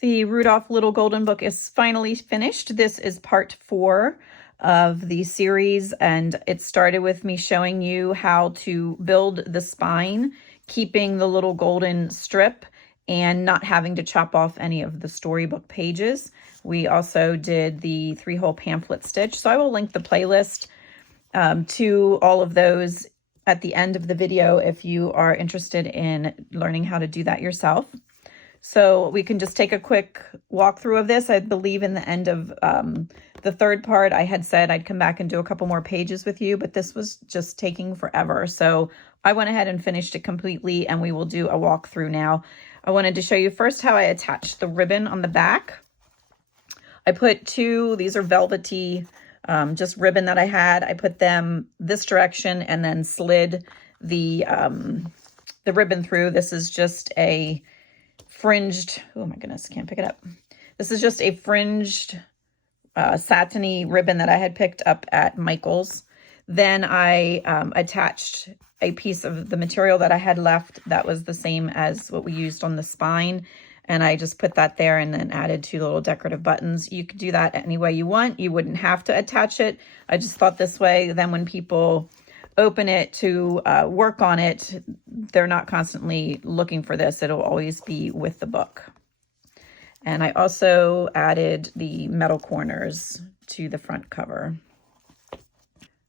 The Rudolph Little Golden Book is finally finished. This is part 4 of the series, and it started with me showing you how to build the spine, keeping the little golden strip and not having to chop off any of the storybook pages. We also did the 3-hole pamphlet stitch, so I will link the playlist to all of those at the end of the video if you are interested in learning how to do that yourself. So we can just take a quick walkthrough of this. I believe in the end of the third part, I had said I'd come back and do a couple more pages with you, but this was just taking forever. So I went ahead and finished it completely, and we will do a walkthrough now. I wanted to show you first how I attached the ribbon on the back. I put these are velvety, just ribbon that I had. I put them this direction and then slid the ribbon through. This is just a fringed, oh my goodness, can't pick it up. This is just a fringed satiny ribbon that I had picked up at Michael's. Then I attached a piece of the material that I had left that was the same as what we used on the spine. And I just put that there and then added 2 little decorative buttons. You could do that any way you want. You wouldn't have to attach it. I just thought this way, then when people open it to work on it, they're not constantly looking for this. It'll always be with the book. And I also added the metal corners to the front cover.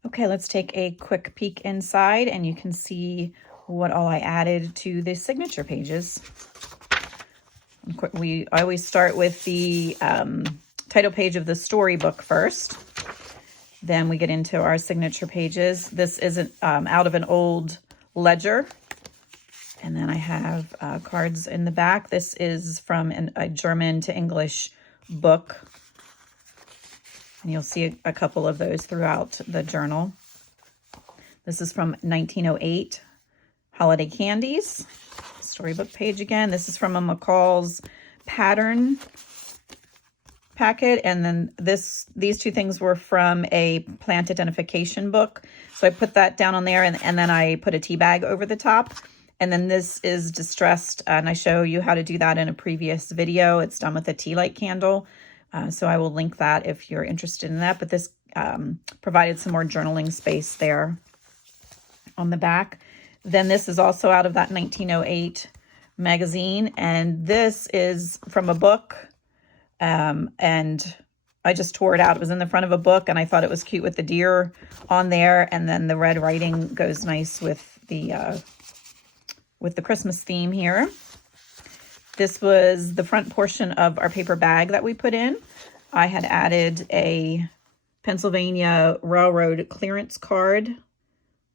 Okay, let's take a quick peek inside and you can see what all I added to the signature pages. I always start with the title page of the storybook first. Then we get into our signature pages. This isn't out of an old ledger. And then I have cards in the back. This is from a German to English book. And you'll see a couple of those throughout the journal. This is from 1908, Holiday Candies. Storybook page again. This is from a McCall's pattern packet, and then these 2 things were from a plant identification book. So I put that down on there, and then I put a tea bag over the top. And then this is distressed, and I show you how to do that in a previous video. It's done with a tea light candle. So I will link that if you're interested in that. But this provided some more journaling space there on the back. Then this is also out of that 1908 magazine, and this is from a book. And I just tore it out. It was in the front of a book, and I thought it was cute with the deer on there. And then the red writing goes nice with the Christmas theme here. This was the front portion of our paper bag that we put in. I had added a Pennsylvania Railroad clearance card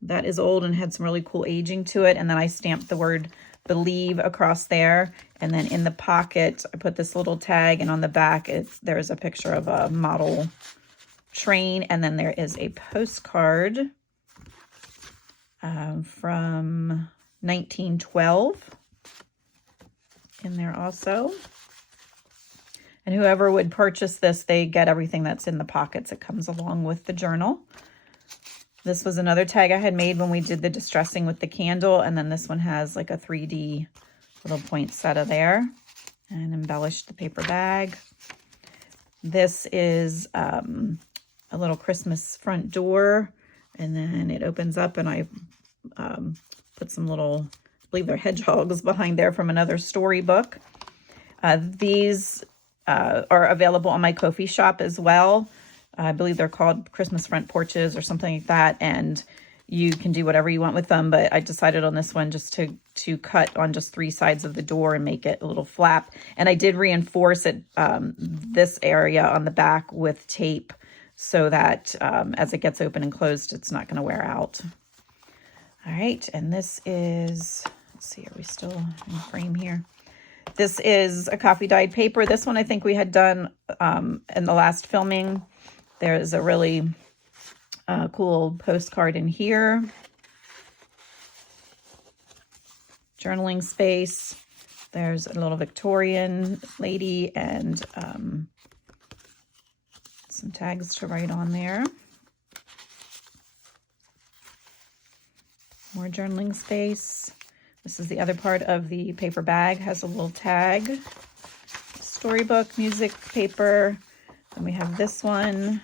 that is old and had some really cool aging to it. And then I stamped the word believe across there. And then in the pocket, I put this little tag, and on the back, there's a picture of a model train. And then there is a postcard from 1912 in there also. And whoever would purchase this, they get everything that's in the pockets. It comes along with the journal. This was another tag I had made when we did the distressing with the candle. And then this one has like a 3D little poinsettia there, and embellished the paper bag. This is a little Christmas front door, and then it opens up, and I put some little, I believe they're hedgehogs behind there from another storybook. These are available on my Ko-fi shop as well. I believe they're called Christmas front porches or something like that, and you can do whatever you want with them, but I decided on this one just to cut on just 3 sides of the door and make it a little flap. And I did reinforce it, this area on the back with tape, so that as it gets open and closed, it's not going to wear out. All right, and this is, let's see, are we still in frame here? This is a coffee dyed paper. This one I think we had done in the last filming. There's a really cool postcard in here. Journaling space. There's a little Victorian lady and some tags to write on there. More journaling space. This is the other part of the paper bag, has a little tag. Just storybook music paper. Then we have this one.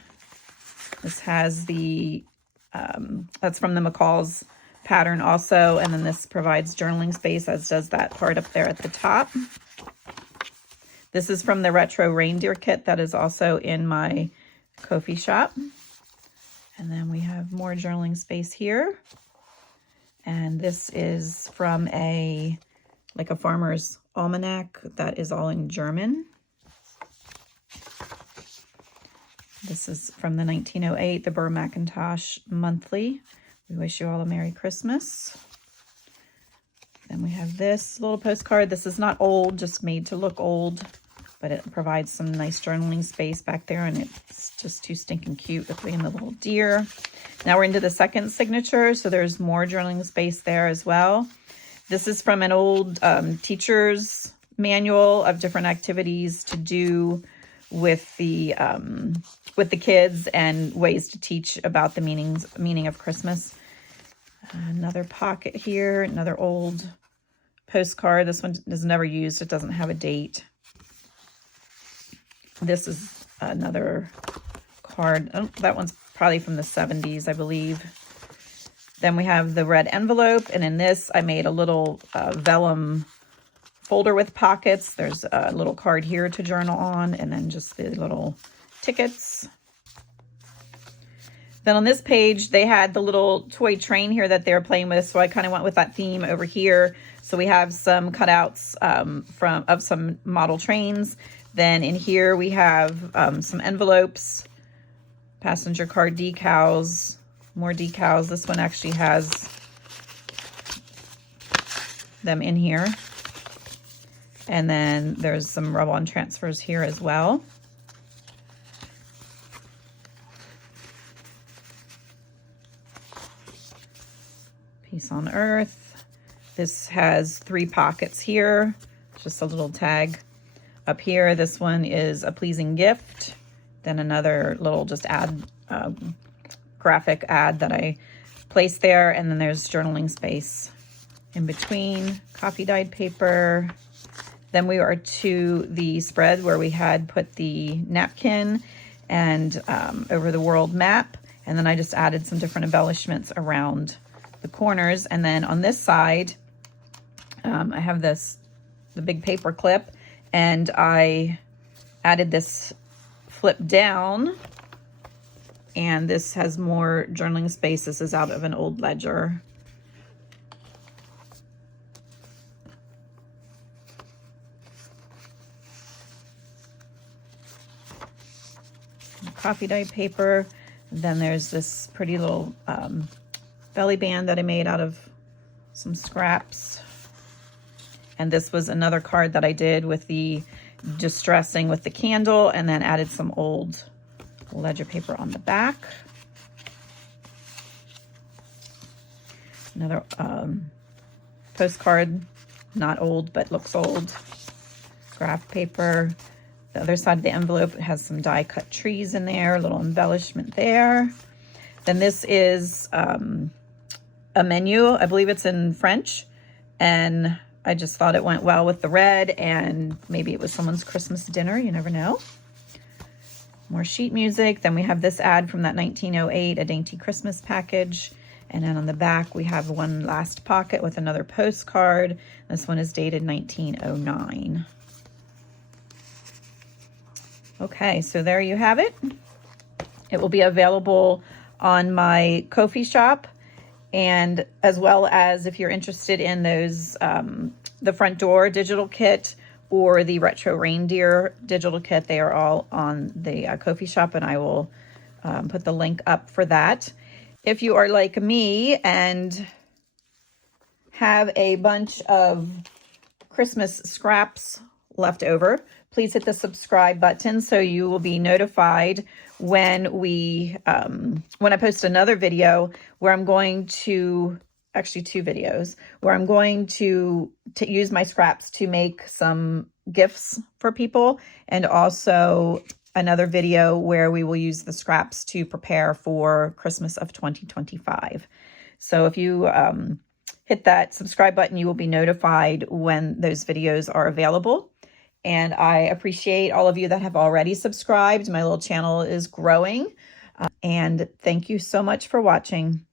This has the, that's from the McCall's pattern also. And then this provides journaling space, as does that part up there at the top. This is from the retro reindeer kit that is also in my Ko-fi shop. And then we have more journaling space here. And this is from like a farmer's almanac that is all in German. This is from the 1908, the Burr McIntosh Monthly. We wish you all a Merry Christmas. Then we have this little postcard. This is not old, just made to look old, but it provides some nice journaling space back there, and it's just too stinking cute with the little deer. Now we're into the second signature, so there's more journaling space there as well. This is from an old teacher's manual of different activities to do with the kids and ways to teach about the meaning of Christmas. Another pocket here, another old postcard. This one is never used. It doesn't have a date. This is another card. Oh, that one's probably from the 70s, I believe. Then we have the red envelope. And in this, I made a little vellum folder with pockets. There's a little card here to journal on, and then just the little tickets. Then on this page, they had the little toy train here that they're playing with, so I kind of went with that theme over here. So we have some cutouts of some model trains. Then in here we have some envelopes, passenger car decals, more decals. This one actually has them in here. And then there's some rub-on transfers here as well. Peace on Earth. This has 3 pockets here. Just a little tag up here. This one is a pleasing gift. Then another little just ad, graphic ad that I placed there. And then there's journaling space in between. Coffee dyed paper. Then we are to the spread where we had put the napkin and over the world map. And then I just added some different embellishments around the corners. And then on this side, I have the big paper clip, and I added this flip down, and this has more journaling space. This is out of an old ledger. Coffee dyed paper. Then there's this pretty little belly band that I made out of some scraps. And this was another card that I did with the distressing with the candle, and then added some old ledger paper on the back. Another postcard, not old, but looks old. Graph paper. The other side of the envelope has some die cut trees in there, a little embellishment there. Then this is a menu. I believe it's in French, and I just thought it went well with the red, and maybe it was someone's Christmas dinner. You never know. More sheet music. Then we have this ad from that 1908, a dainty Christmas package. And then on the back, we have one last pocket with another postcard. This one is dated 1909. Okay, so there you have it. It will be available on my Ko-fi shop, and as well as if you're interested in those, the front door digital kit or the retro reindeer digital kit, they are all on the Ko-fi shop, and I will put the link up for that. If you are like me and have a bunch of Christmas scraps left over, please hit the subscribe button so you will be notified when we when I post another video where I'm going to, actually 2 videos, where I'm going to use my scraps to make some gifts for people, and also another video where we will use the scraps to prepare for Christmas of 2025. So if you hit that subscribe button, you will be notified when those videos are available. And I appreciate all of you that have already subscribed. My little channel is growing. And thank you so much for watching.